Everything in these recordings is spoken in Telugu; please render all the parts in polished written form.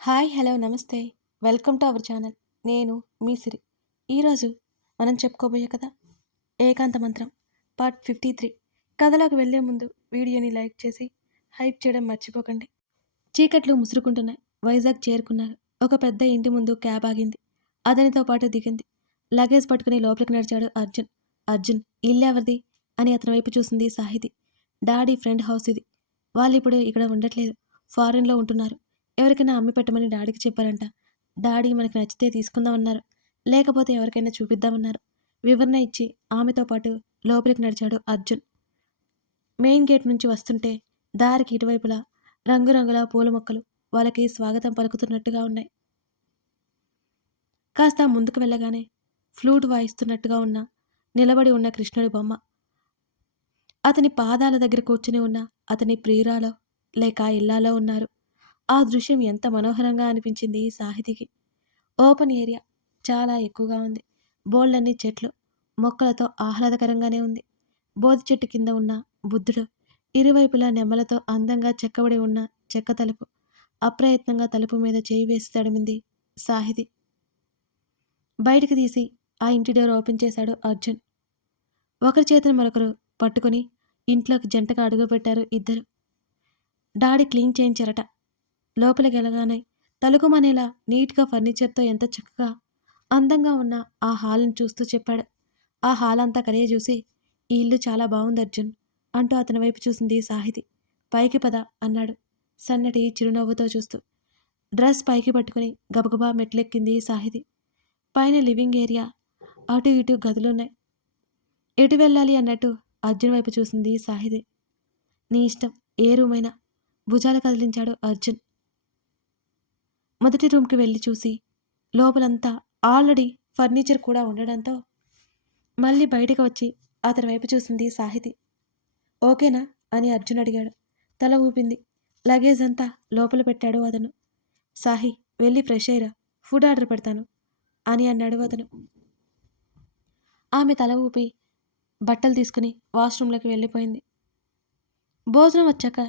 హాయ్! హలో! నమస్తే. Welcome to our channel. నేను మీ సిరి. ఈరోజు మనం చెప్పుకోబోయే కథ 'ఏకాంత మంత్రం' పార్ట్ 53. కథలోకి వెళ్ళే ముందు వీడియోని లైక్ చేసి, హైప్ చేయడం మర్చిపోకండి. చీకట్లు ముసురుకుంటున్నాయి. వైజాగ్ చేరుకున్నారు. ఒక పెద్ద ఇంటి ముందు క్యాబ్ ఆగింది. అతనితో పాటు దిగింది. లగేజ్ పట్టుకుని లోపలికి నడిచాడు అర్జున్. అర్జున్, ఇల్లెవరిది అని అతని వైపు చూసింది సాహితి. డాడీ ఫ్రెండ్ హౌస్ ఇది. వాళ్ళిప్పుడు ఇక్కడ ఉండట్లేదు. ఫారెన్‌లో ఉంటున్నారు. ఎవరికైనా అమ్మి పెట్టమని డాడీకి చెప్పారంట. డాడీ మనకి నచ్చితే తీసుకుందామన్నారు. లేకపోతే ఎవరికైనా చూపిద్దామన్నారు. వివరణ ఇచ్చి ఆమెతో పాటు లోపలికి నడిచాడు అర్జున్. మెయిన్ గేట్ నుంచి వస్తుంటే దారికి ఇరువైపులా రంగురంగుల పూల మొక్కలు వాళ్ళకి స్వాగతం పలుకుతున్నట్టుగా ఉన్నాయి. కాస్త ముందుకు వెళ్ళగానే ఫ్లూట్ వాయిస్తున్నట్టుగా నిలబడి ఉన్న కృష్ణుడి బొమ్మ. అతని పాదాల దగ్గర కూర్చుని ఉన్న అతని ప్రియురాలో లేక ఇల్లాలో ఉన్నారు. ఆ దృశ్యం ఎంత మనోహరంగా అనిపించింది సాహితికి. ఓపెన్ ఏరియా చాలా ఎక్కువగా ఉంది. బోల్డన్ని చెట్లు, మొక్కలతో ఆహ్లాదకరంగానే ఉంది. బోధి చెట్టు కింద ఉన్న బుద్ధుడు, ఇరువైపులా నెమ్మలతో అందంగా చెక్కబడి ఉన్న చెక్క తలుపు. అప్రయత్నంగా తలుపు మీద చేయి వేసి తడిమింది సాహితి. బయటికి తీసి ఆ ఇంటి డోర్ ఓపెన్ చేశాడు అర్జున్. ఒకరి చేతిని మరొకరు పట్టుకుని ఇంట్లోకి జంటగా అడుగుపెట్టారు ఇద్దరు. డాడీ క్లీన్ చేయించారట. లోపలికి వెళ్ళగానే తలుకుమనేలా నీట్‌గా ఫర్నిచర్‌తో ఎంత చక్కగా, అందంగా ఉన్న ఆ హాల్‌ని చూస్తూ చెప్పాడు. ఆ హాల్ అంతా కలియ చూసి, "ఈ ఇల్లు చాలా బావుంది అర్జున్" అంటూ అతని వైపు చూసింది సాహితి. "పైకి పద" అన్నాడు సన్నటి చిరునవ్వుతో చూస్తూ. డ్రెస్ పైకి పట్టుకుని గబగబా మెట్లెక్కింది సాహితి. పైన లివింగ్ ఏరియా, అటు ఇటు గదులున్నాయి. ఎటు వెళ్ళాలి అన్నట్టు అర్జున్ వైపు చూసింది సాహితి. "నీ ఇష్టం, ఏ రూమైనా" భుజాలు కదిలించాడు అర్జున్. మొదటి రూమ్‌కి వెళ్లి చూసి, లోపలంతా ఆల్రెడీ ఫర్నిచర్ కూడా ఉండడంతో, మళ్ళీ బయటికి వచ్చి అతని వైపు చూసింది సాహితి. "ఓకేనా?" అని అర్జున్ అడిగాడు. తల ఊపింది. లగేజ్ అంతా లోపల పెట్టాడు అతను. "సాహి, వెళ్ళి ఫ్రెష్ అయ్యిరా. ఫుడ్ ఆర్డర్ పెడతాను" అని అన్నాడు అతను. ఆమె తల ఊపి బట్టలు తీసుకుని వాష్‌రూమ్‌లోకి వెళ్ళిపోయింది. భోజనం వచ్చాక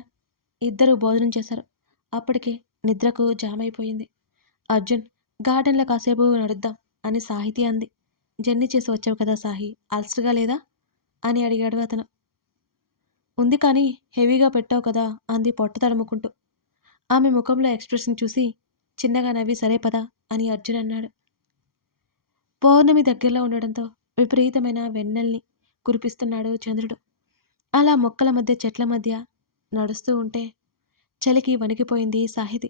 ఇద్దరూ భోజనం చేశారు. అప్పటికే నిద్రకు జామైపోయింది. "అర్జున్, గార్డెన్‌లో కాసేపు నడుద్దాం" అని సాహితి అంది. "జర్నీ చేసి వచ్చావు కదా సాహి, అలసటగా లేదా?" అని అడిగాడు అతను. "ఉంది కానీ హెవీగా పెట్టావు కదా" అంది పొట్ట తడుముకుంటూ. ఆమె ముఖంలో ఎక్స్‌ప్రెషన్ చూసి చిన్నగా నవ్వి "సరే పద" అని అర్జున్ అన్నాడు. పౌర్ణమి దగ్గరలో ఉండడంతో విపరీతమైన వెన్నెల్ని కురిపిస్తున్నాడు చంద్రుడు. అలా మొక్కల మధ్య చెట్ల మధ్య నడుస్తూ ఉంటే చలికి వణికిపోయింది సాహితి.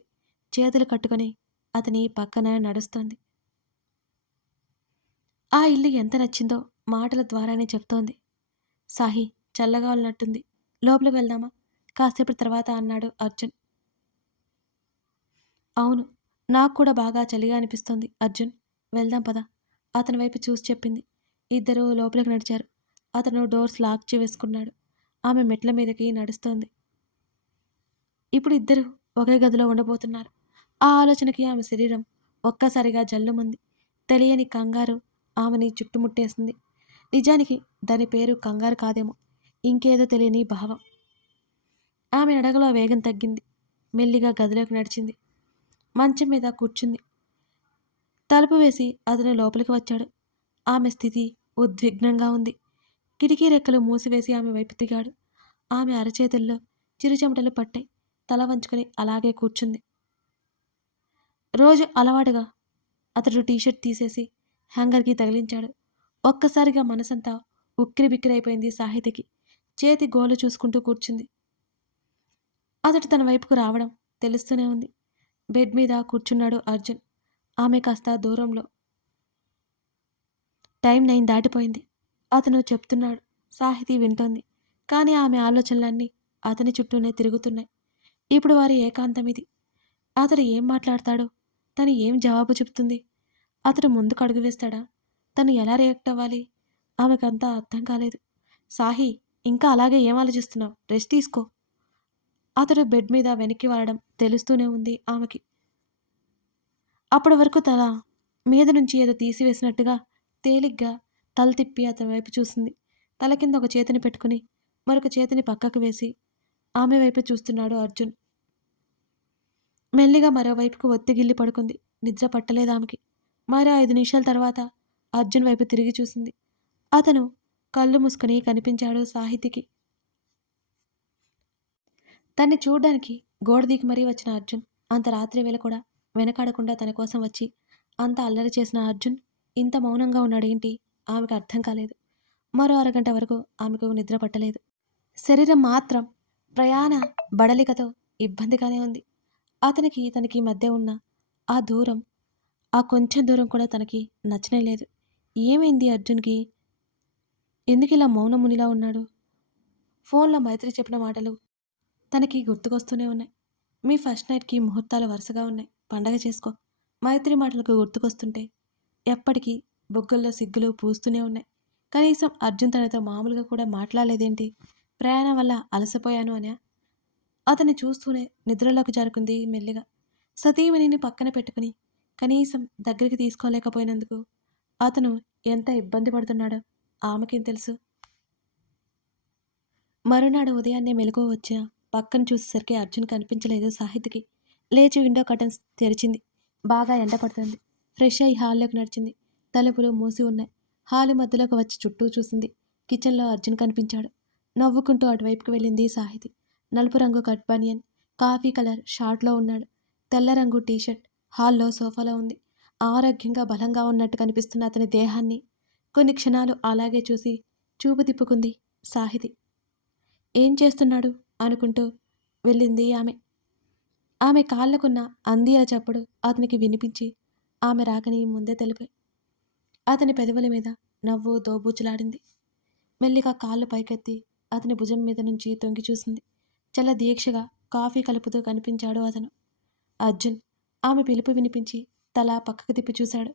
చేతులు కట్టుకొని అతని పక్కన నడుస్తోంది. ఆ ఇల్లు ఎంత నచ్చిందో మాటల ద్వారానే చెప్తోంది. "సాహి, చల్లగా ఉన్నట్టుంది. లోపలికి వెళ్దామా? కాసేపటి తర్వాత" అన్నాడు అర్జున్. "అవును, నాకు కూడా బాగా చలిగా అనిపిస్తోంది అర్జున్. వెళ్దాం పద" అతని వైపు చూసి చెప్పింది. ఇద్దరూ లోపలికి నడిచారు. అతను డోర్స్ లాక్ వేసుకున్నాడు. ఆమె మెట్ల మీదకి నడుస్తోంది. ఇప్పుడు ఇద్దరు ఒకే గదిలో ఉండబోతున్నారు. ఆ ఆలోచనకి ఆమె శరీరం ఒక్కసారిగా జల్లుమంది. తెలియని కంగారు ఆమెని చుట్టుముట్టేసింది. నిజానికి దాని పేరు కంగారు కాదేమో, ఇంకేదో తెలియని భావం. ఆమె నడకలో వేగం తగ్గింది. మెల్లిగా గదిలోకి నడిచింది. మంచం మీద కూర్చుంది. తలుపు వేసి అతను లోపలికి వచ్చాడు. ఆమె స్థితి ఉద్విగ్నంగా ఉంది. కిటికీ రెక్కలు మూసివేసి ఆమె వైపు తిరిగాడు. ఆమె అరచేతుల్లో చిరుచెమటలు పట్టాయి. తల వంచుకొని అలాగే కూర్చుంది. రోజు అలవాటుగా అతడు టీషర్ట్ తీసేసి హ్యాంగర్‌కి తగిలించాడు. ఒక్కసారిగా మనసంతా ఉక్కిరిబిక్కిరైపోయింది సాహితికి. చేతి గోలు చూసుకుంటూ కూర్చుంది. అతడు తన వైపుకు రావడం తెలుస్తూనే ఉంది. బెడ్ మీద కూర్చున్నాడు అర్జున్. ఆమె కాస్త దూరంలో. టైం 9 దాటిపోయింది. అతను చెప్తున్నాడు. సాహితి వింటోంది. కానీ ఆమె ఆలోచనలన్నీ అతని చుట్టూనే తిరుగుతున్నాయి. ఇప్పుడు వారి ఏకాంతమిది. అతడు ఏం మాట్లాడతాడో? తను ఏం జవాబు చెప్తుంది? అతడు ముందుకు అడుగు వేస్తాడా? తను ఎలా రియాక్ట్ అవ్వాలి? ఆమెకంతా అర్థం కాలేదు. "సాహి, ఇంకా అలాగే ఏం ఆలోచిస్తున్నావు? రెస్ట్ తీసుకో" అతడు బెడ్ మీద వెనక్కి వాలడం తెలుస్తూనే ఉంది ఆమెకి. అప్పటి వరకు తల మీద నుంచి ఏదో తీసివేసినట్టుగా తేలిగ్గా తల తిప్పి అతని వైపు చూసింది. తల కింద ఒక చేతిని పెట్టుకుని మరొక చేతిని పక్కకు వేసి ఆమె వైపు చూస్తున్నాడు అర్జున్. మెల్లిగా మరోవైపుకు ఒత్తిగిల్లి పడుకుంది. నిద్ర పట్టలేదామెకి. మరో 5 నిమిషాల తర్వాత అర్జున్ వైపు తిరిగి చూసింది. అతను కళ్ళు మూసుకొని కనిపించాడు సాహితికి. తన్ని చూడ్డానికి గోడ దూకి మరీ వచ్చిన అర్జున్, అంత రాత్రి వేళ కూడా వెనకాడకుండా తన కోసం వచ్చి అంత అల్లరి చేసిన అర్జున్ ఇంత మౌనంగా ఉన్నాడేంటి? ఆమెకు అర్థం కాలేదు. మరో అరగంట వరకు ఆమెకు నిద్ర పట్టలేదు. శరీరం మాత్రం ప్రయాణ బడలికతో ఇబ్బందిగానే ఉంది. అతనికి తనకి మధ్య ఉన్న ఆ దూరం, ఆ కొంచెం దూరం కూడా తనకి నచ్చనే లేదు. ఏమైంది అర్జున్‌కి? ఎందుకిలా మౌనమునిలా ఉన్నాడు? ఫోన్‌లో మైత్రి చెప్పిన మాటలు తనకి గుర్తుకొస్తూనే ఉన్నాయి. మీ ఫస్ట్ నైట్‌కి ముహూర్తాలు వరుసగా ఉన్నాయి. పండగ చేసుకో. మైత్రి మాటలకు గుర్తుకొస్తుంటే ఎప్పటికీ బుగ్గల్లో సిగ్గులు పూస్తూనే ఉన్నాయి. కనీసం అర్జున్ తనతో మామూలుగా కూడా మాట్లాడలేదేంటి? ప్రయాణం వల్ల అలసిపోయాను అనా? అతన్ని చూస్తూనే నిద్రలోకి జారుకుంది మెల్లిగా. సతీమణిని పక్కన పెట్టుకుని కనీసం దగ్గరికి తీసుకోలేకపోయినందుకు అతను ఎంత ఇబ్బంది పడుతున్నాడో ఆమెకేం తెలుసు. మరునాడు ఉదయాన్నే మెలకువ వచ్చిన పక్కన చూసేసరికి అర్జున్ కనిపించలేదు సాహితికి. లేచి విండో కర్టన్స్ తెరిచింది. బాగా ఎండ పడుతుంది. ఫ్రెష్ అయి హాల్లోకి నడిచింది. తలుపులు మూసి ఉన్నాయి. హాలు మధ్యలోకి వచ్చి చుట్టూ చూసింది. కిచెన్లో అర్జున్ కనిపించాడు. నవ్వుకుంటూ అటువైపుకి వెళ్ళింది సాహితి. నలుపు రంగు కట్ బనియన్, కాఫీ కలర్ షార్ట్లో ఉన్నాడు. తెల్ల రంగు టీషర్ట్ హాల్లో సోఫాలో ఉంది. ఆరోగ్యంగా బలంగా ఉన్నట్టు కనిపిస్తున్న అతని దేహాన్ని కొన్ని క్షణాలు అలాగే చూసి చూపు తిప్పుకుంది సాహితి. ఏం చేస్తున్నాడు అనుకుంటూ వెళ్ళింది ఆమె. ఆమె కాళ్ళకున్న అందియా చప్పుడు అతనికి వినిపించి ఆమె రాకని ముందే తెలిపాయి. అతని పెదవుల మీద నవ్వు దోబూచులాడింది. మెల్లిగా కాళ్ళు పైకెత్తి అతని భుజం మీద నుంచి తొంగి చూసింది. చాలా దీక్షగా కాఫీ కలుపుతూ కనిపించాడు అతను. అర్జున్ ఆమె పిలుపు వినిపించి తల పక్కకు తిప్పి చూశాడు.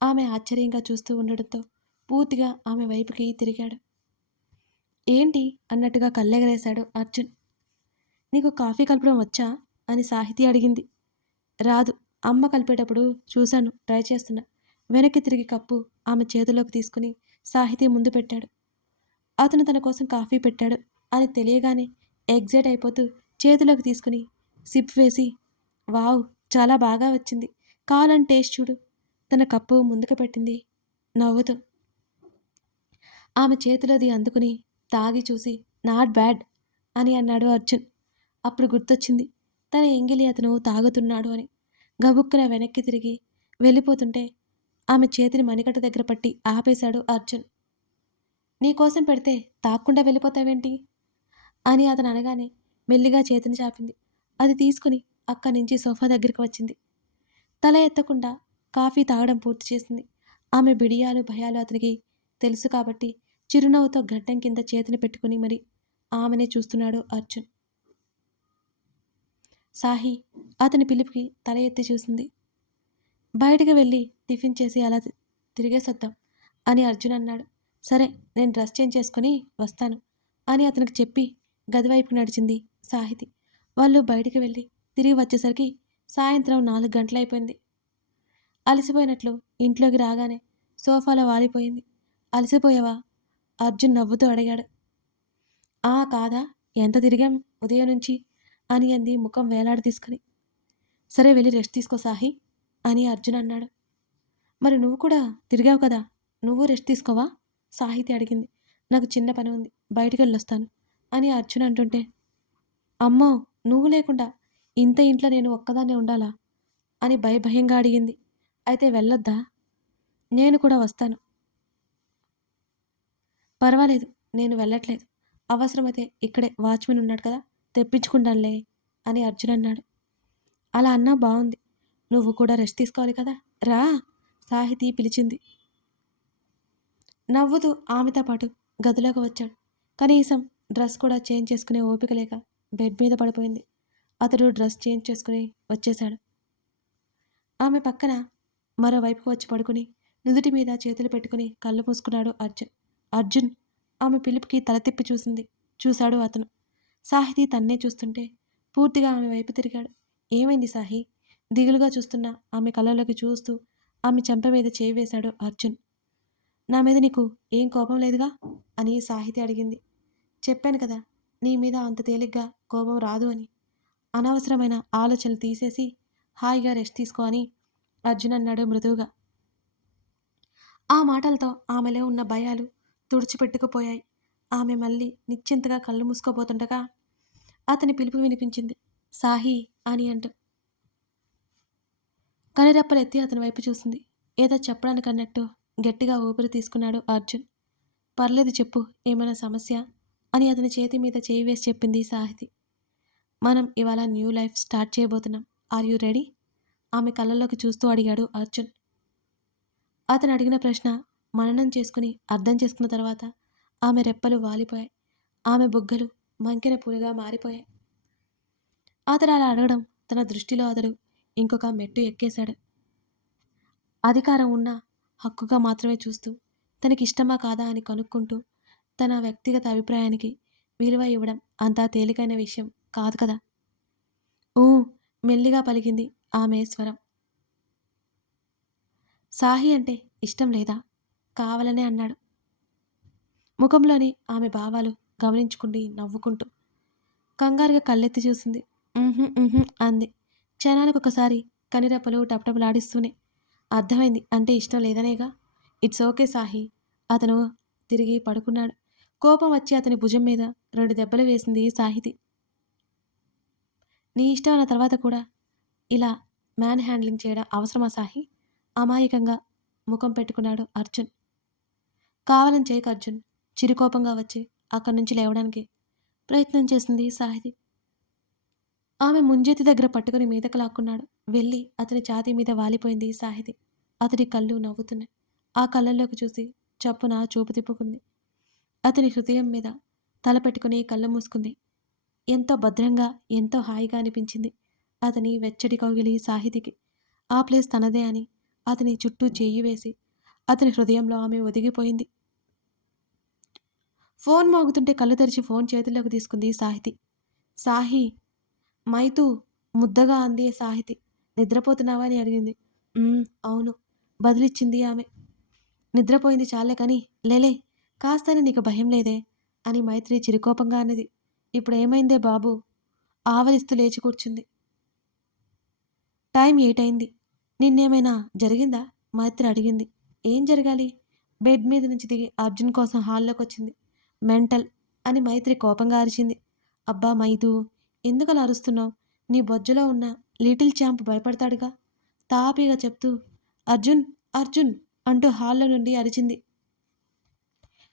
ఆమె ఆశ్చర్యంగా చూస్తూ ఉండడంతో పూర్తిగా ఆమె వైపుకి తిరిగాడు. ఏంటి అన్నట్టుగా కళ్ళెగరేశాడు అర్జున్. నీకు కాఫీ కలపడం వచ్చా అని సాహితి అడిగింది. రాదు. అమ్మ కలిపేటప్పుడు చూశాను, ట్రై చేస్తున్నా. వెనక్కి తిరిగి కప్పు ఆమె చేతిలోకి తీసుకుని సాహితి ముందు పెట్టాడు. అతను తన కోసం కాఫీ పెట్టాడు అని తెలియగానే ఎగ్జైట్ అయిపోతూ చేతిలోకి తీసుకుని సిప్ వేసి, వావ్, చాలా బాగా వచ్చింది, కావాలని టేస్ట్ చూడు. తన కప్పు ముందుకు పెట్టింది నవ్వుతూ. ఆమె చేతిలోది అందుకుని తాగి చూసి నాట్ బ్యాడ్ అని అన్నాడు అర్జున్. అప్పుడు గుర్తొచ్చింది తన ఎంగిలి అతను తాగుతున్నాడు అని. గబుక్కున వెనక్కి తిరిగి వెళ్ళిపోతుంటే ఆమె చేతిని మణికట్ట దగ్గర పట్టి ఆపేశాడు అర్జున్. నీకోసం పెడితే తాక్కుండా వెళ్ళిపోతావేంటి అని అతను అనగానే మెల్లిగా చేతిని చాపింది. అది తీసుకుని అక్కడి నుంచి సోఫా దగ్గరికి వచ్చింది. తల ఎత్తకుండా కాఫీ తాగడం పూర్తి చేసింది. ఆమె బిడియాలు భయాలు అతనికి తెలుసు కాబట్టి చిరునవ్వుతో గడ్డం కింద చేతిని పెట్టుకుని మరి ఆమెనే చూస్తున్నాడు అర్జున్. సాహి అతని పిలుపుకి తల ఎత్తి చూసింది. బయటికి వెళ్ళి టిఫిన్ చేసి అలా తిరిగేసొద్దాం అని అర్జున్ అన్నాడు. సరే, నేను డ్రెస్ చేంజ్ చేసుకుని వస్తాను అని అతనికి చెప్పి గదివైపు నడిచింది సాహితి. వాళ్ళు బయటికి వెళ్ళి తిరిగి వచ్చేసరికి సాయంత్రం 4 గంటలైపోయింది. అలసిపోయినట్లు ఇంట్లోకి రాగానే సోఫాలో వాలిపోయింది. అలసిపోయావా? అర్జున్ నవ్వుతూ అడిగాడు. ఆ కాదా, ఎంత తిరిగాం ఉదయం నుంచి అని అంది ముఖం వేలాడ తీసుకుని. సరే, వెళ్ళి రెస్ట్ తీసుకో సాహి అని అర్జున్ అన్నాడు. మరి నువ్వు కూడా తిరిగావు కదా, నువ్వు రెస్ట్ తీసుకోవా? సాహితి అడిగింది. నాకు చిన్న పని ఉంది, బయటికి వెళ్ళొస్తాను అని అర్జున్ అంటుంటే, అమ్మో, నువ్వు లేకుండా ఇంత ఇంట్లో నేను ఒక్కదాన్నే ఉండాలా అని భయంగా అడిగింది. అయితే వెళ్ళొద్దా? నేను కూడా వస్తాను. పర్వాలేదు, నేను వెళ్ళట్లేదు. అవసరమైతే ఇక్కడే వాచ్మెన్ ఉన్నాడు కదా, తెప్పించుకుంటానులే అని అర్జున్ అన్నాడు. అలా అన్నా బాగుంది. నువ్వు కూడా రెస్ట్ తీసుకోవాలి కదా, రా సాహితి పిలిచింది. నవ్వుతూ ఆమెతో పాటు గదిలోకి వచ్చాడు. కనీసం డ్రెస్ కూడా చేంజ్ చేసుకునే ఓపిక లేక బెడ్ మీద పడిపోయింది. అతడు డ్రెస్ చేంజ్ చేసుకుని వచ్చేశాడు. ఆమె పక్కన మరోవైపుకు వచ్చి పడుకుని నుదుటి మీద చేతులు పెట్టుకుని కళ్ళు మూసుకున్నాడు అర్జున్. అర్జున్ ఆమె పిలుపుకి తల తిప్పి చూశాడు అతను. సాహితి తన్నే చూస్తుంటే పూర్తిగా ఆమె వైపు తిరిగాడు. ఏమైంది సాహి? దిగులుగా చూస్తున్న ఆమె కళ్ళలోకి చూస్తూ ఆమె చెంప మీద చేయి వేశాడు అర్జున్. నా మీద నీకు ఏం కోపం లేదుగా అని సాహితి అడిగింది. చెప్పాను కదా, నీ మీద అంత తేలిగ్గా కోపం రాదు అని. అనవసరమైన ఆలోచనలు తీసేసి హాయిగా రెస్ట్ తీసుకో అని అర్జున్ అన్నాడు మృదువుగా. ఆ మాటలతో ఆమెలో ఉన్న భయాలు తుడిచిపెట్టుకుపోయాయి. ఆమె మళ్ళీ నిశ్చింతగా కళ్ళు మూసుకోబోతుండగా అతని పిలుపు వినిపించింది. సాహీ అని అంటూ. కనురెప్పలెత్తి అతని వైపు చూసింది. ఏదో చెప్పడానికన్నట్టు గట్టిగా ఊపిరి తీసుకున్నాడు అర్జున్. పర్లేదు చెప్పు, ఏమైనా సమస్య అని అతని చేతి మీద చేయి వేసి చెప్పింది సాహితి. మనం ఇవాళ న్యూ లైఫ్ స్టార్ట్ చేయబోతున్నాం. Are you ready? ఆమె కళ్ళల్లోకి చూస్తూ అడిగాడు అర్జున్. అతను అడిగిన ప్రశ్న మననం చేసుకుని అర్థం చేసుకున్న తర్వాత ఆమె రెప్పలు వాలిపోయాయి. ఆమె బుగ్గలు మంకిన పూలుగా మారిపోయాయి. అతడు అలా అడగడం తన దృష్టిలో అతడు ఇంకొక మెట్టు ఎక్కేశాడు. అధికారం ఉన్న హక్కుగా మాత్రమే చూస్తూ తనకిష్టమా కాదా అని కనుక్కుంటూ తన వ్యక్తిగత అభిప్రాయానికి విలువ ఇవ్వడం అంతా తేలికైన విషయం కాదు కదా. ఊ మెల్లిగా పలికింది ఆమె స్వరం. సాహి అంటే ఇష్టం లేదా? కావాలనే అన్నాడు. ముఖంలోని ఆమె భావాలు గమనించుకుండి నవ్వుకుంటూ కంగారుగా కళ్ళెత్తి చూసింది. ఉహుం, ఉహుం అంది. క్షణానికి ఒకసారి కనిరెప్పలు టపటపలాడిస్తూనే. అర్థమైంది, అంటే ఇష్టం లేదనేగా. It's okay Sahi. అతను తిరిగి పడుకున్నాడు. కోపం వచ్చి అతని భుజం మీద 2 దెబ్బలు వేసింది సాహితి. నీ ఇష్టం అన్న తర్వాత కూడా ఇలా మ్యాన్ హ్యాండ్లింగ్ చేయడం అవసరమా సాహి? అమాయకంగా ముఖం పెట్టుకున్నాడు అర్జున్. కావాలని చేయకు అర్జున్. చిరుకోపంగా వచ్చి అక్కడి నుంచి లేవడానికి ప్రయత్నం చేసింది సాహితి. ఆమె ముంజేతి దగ్గర పట్టుకుని మీదకు లాక్కున్నాడు. వెళ్ళి అతని ఛాతీ మీద వాలిపోయింది సాహితి. అతడి కళ్ళు నవ్వుతున్నాయి. ఆ కళ్ళల్లోకి చూసి చప్పున చూపు తిప్పుకుంది. అతని హృదయం మీద తల పెట్టుకుని కళ్ళు మూసుకుంది. ఎంతో భద్రంగా, ఎంతో హాయిగా అనిపించింది అతని వెచ్చటి కౌగిలి సాహితికి. ఆ ప్లేస్ తనదే అని అతని చుట్టూ చెయ్యి వేసి అతని హృదయంలో ఆమె ఒదిగిపోయింది. ఫోన్ మోగుతుంటే కళ్ళు తెరిచి ఫోన్ చేతుల్లోకి తీసుకుంది సాహితి. సాహి, మైతూ ముద్దగా అంది సాహితి. నిద్రపోతున్నావా అని అడిగింది. అవును బదిలిచ్చింది ఆమె. నిద్రపోయింది చాలే కానీ లేలే, కాస్తని నీకు భయం లేదే అని మైత్రి చిరుకోపంగా అన్నది. ఇప్పుడు ఏమైందే బాబు? ఆవలిస్తూ లేచి కూర్చుంది. టైం 8 అయింది. నిన్నేమైనా జరిగిందా? మైత్రి అడిగింది. ఏం జరగాలి? బెడ్ మీద నుంచి దిగి అర్జున్ కోసం హాల్లోకి వచ్చింది. మెంటల్ అని మైత్రి కోపంగా అరిచింది. అబ్బా మైదు, ఎందుకలా అరుస్తున్నావు? నీ బొజ్జలో ఉన్న లిటిల్ ఛాంప్ భయపడతాడుగా. తాపీగా చెప్తూ అర్జున్ అర్జున్ అంటూ హాల్లో నుండి అరిచింది.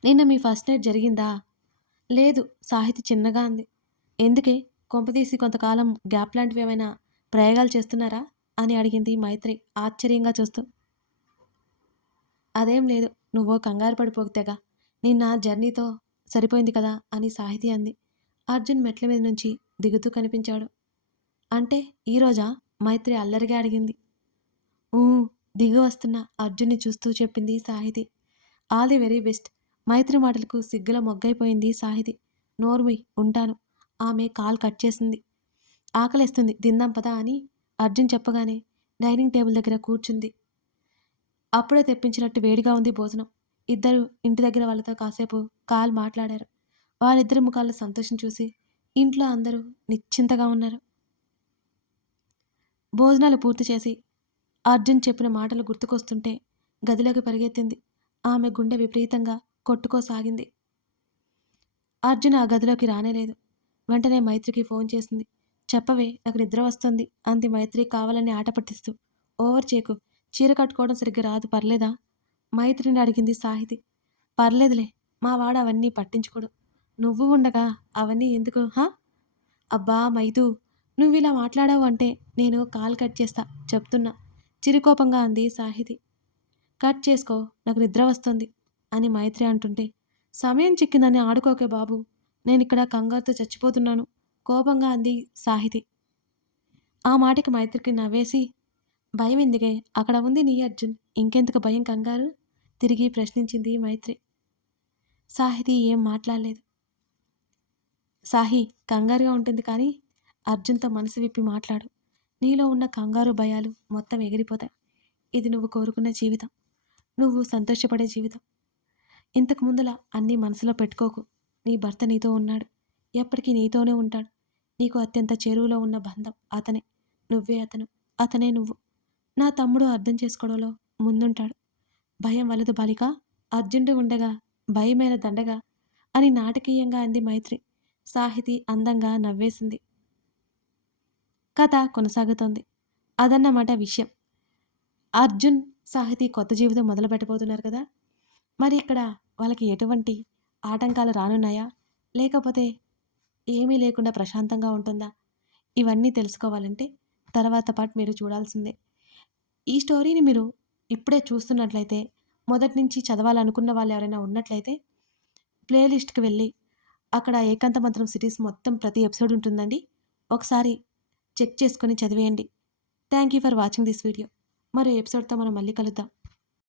నిన్న మీ ఫస్ట్ నైట్ జరిగిందా? లేదు సాహితి చిన్నగా అంది. ఎందుకే? కొంపదీసి కొంతకాలం గ్యాప్ లాంటివి ఏమైనా ప్రయోగాలు చేస్తున్నారా అని అడిగింది మైత్రి ఆశ్చర్యంగా చూస్తూ. అదేం లేదు, నువ్వు కంగారు పడిపోతేగా. నిన్న జర్నీతో సరిపోయింది కదా అని సాహితి అంది. అర్జున్ మెట్ల మీద నుంచి దిగుతూ కనిపించాడు. అంటే ఈరోజా? మైత్రి అల్లరిగా అడిగింది. ఊ దిగి వస్తున్న అర్జున్ని చూస్తూ చెప్పింది Sahithi. All the very best. Maithri మాటలకు సిగ్గుల మొగ్గైపోయింది సాహితి. నోర్మి ఉంటాను. ఆమె కాల్ కట్ చేసింది. ఆకలేస్తుంది తిందాం పదా అని అర్జున్ చెప్పగానే డైనింగ్ టేబుల్ దగ్గర కూర్చుంది. అప్పుడే తెప్పించినట్టు వేడిగా ఉంది భోజనం. ఇద్దరు ఇంటి దగ్గర వాళ్ళతో కాసేపు కాల్ మాట్లాడారు. వాళ్ళిద్దరి ముఖాల్లో సంతోషం చూసి ఇంట్లో అందరూ నిశ్చింతగా ఉన్నారు. భోజనాలు పూర్తి చేసి అర్జున్ చెప్పిన మాటలు గుర్తుకొస్తుంటే గదిలోకి పరిగెత్తింది. ఆమె గుండె విపరీతంగా కొట్టుకోసాగింది. అర్జున్ ఆ గదిలోకి రానేలేదు. వెంటనే మైత్రికి ఫోన్ చేసింది. చెప్పవే, నాకు నిద్ర వస్తుంది అంది మైత్రి కావాలని ఆట పట్టిస్తూ. ఓవర్ చేకు, చీర కట్టుకోవడం సరిగ్గా రాదు పర్లేదా? మైత్రిని అడిగింది సాహితి. పర్లేదులే, మా వాడు అవన్నీ పట్టించుకోడు. నువ్వు ఉండగా అవన్నీ ఎందుకు హా? అబ్బా మైతూ, నువ్విలా మాట్లాడావు అంటే నేను కాల్ కట్ చేస్తా చెప్తున్నా చిరుకోపంగా అంది సాహితి. కట్ చేసుకో, నాకు నిద్ర వస్తుంది అని మైత్రి అంటుంటే సమయం చిక్కిందని ఆడుకోకే బాబు, నేనిక్కడ కంగారుతో చచ్చిపోతున్నాను కోపంగా అంది సాహితి. ఆ మాటకి మైత్రికి నవ్వేసి భయం ఎందుకే, అక్కడ ఉంది నీ అర్జున్, ఇంకెందుకు భయం కంగారు తిరిగి ప్రశ్నించింది మైత్రి. సాహితి ఏం మాట్లాడలేదు. సాహి, కంగారుగా ఉంటుంది కానీ అర్జున్తో మనసు విప్పి మాట్లాడు. నీలో ఉన్న కంగారు భయాలు మొత్తం ఎగిరిపోతాయి. ఇది నువ్వు కోరుకున్న జీవితం, నువ్వు సంతోషపడే జీవితం. ఇంతకు ముందులా అన్నీ మనసులో పెట్టుకోకు. నీ భర్త నీతో ఉన్నాడు, ఎప్పటికీ నీతోనే ఉంటాడు. నీకు అత్యంత చేరువలో ఉన్న బంధం అతనే. నువ్వే అతను. అతనే నువ్వు. నా తమ్ముడు అర్థం చేసుకోవడంలో ముందుంటాడు. భయం వలదు బాలిక. అర్జునుడు ఉండగా భయమేల దండగా అని నాటకీయంగా అంది మైత్రి. సాహితి అందంగా నవ్వేసింది. కథ కొనసాగుతోంది. అదన్నమాట విషయం. అర్జున్, సాహితి కొత్త జీవితం మొదలుపెట్టబోతున్నారు కదా! మరి ఇక్కడ వాళ్ళకి ఎటువంటి ఆటంకాలు రానున్నాయా? లేకపోతే ఏమీ లేకుండా ప్రశాంతంగా ఉంటుందా? ఇవన్నీ తెలుసుకోవాలంటే తర్వాత పార్ట్ మీరు చూడాల్సిందే. ఈ స్టోరీని మీరు ఇప్పుడే చూస్తున్నట్లయితే, మొదటి నుంచి చదవాలనుకున్న వాళ్ళెవరైనా ఉన్నట్లయితే, ప్లే లిస్ట్‌కి వెళ్ళి అక్కడ 'ఏకాంతమంత్రం' సిరీస్ మొత్తం ప్రతి ఎపిసోడ్ ఉంటుందండి. ఒకసారి చెక్ చేసుకొని చదివేయండి. Thank you for watching this video. మరో ఎపిసోడ్‌తో మనం మళ్ళీ కలుద్దాం.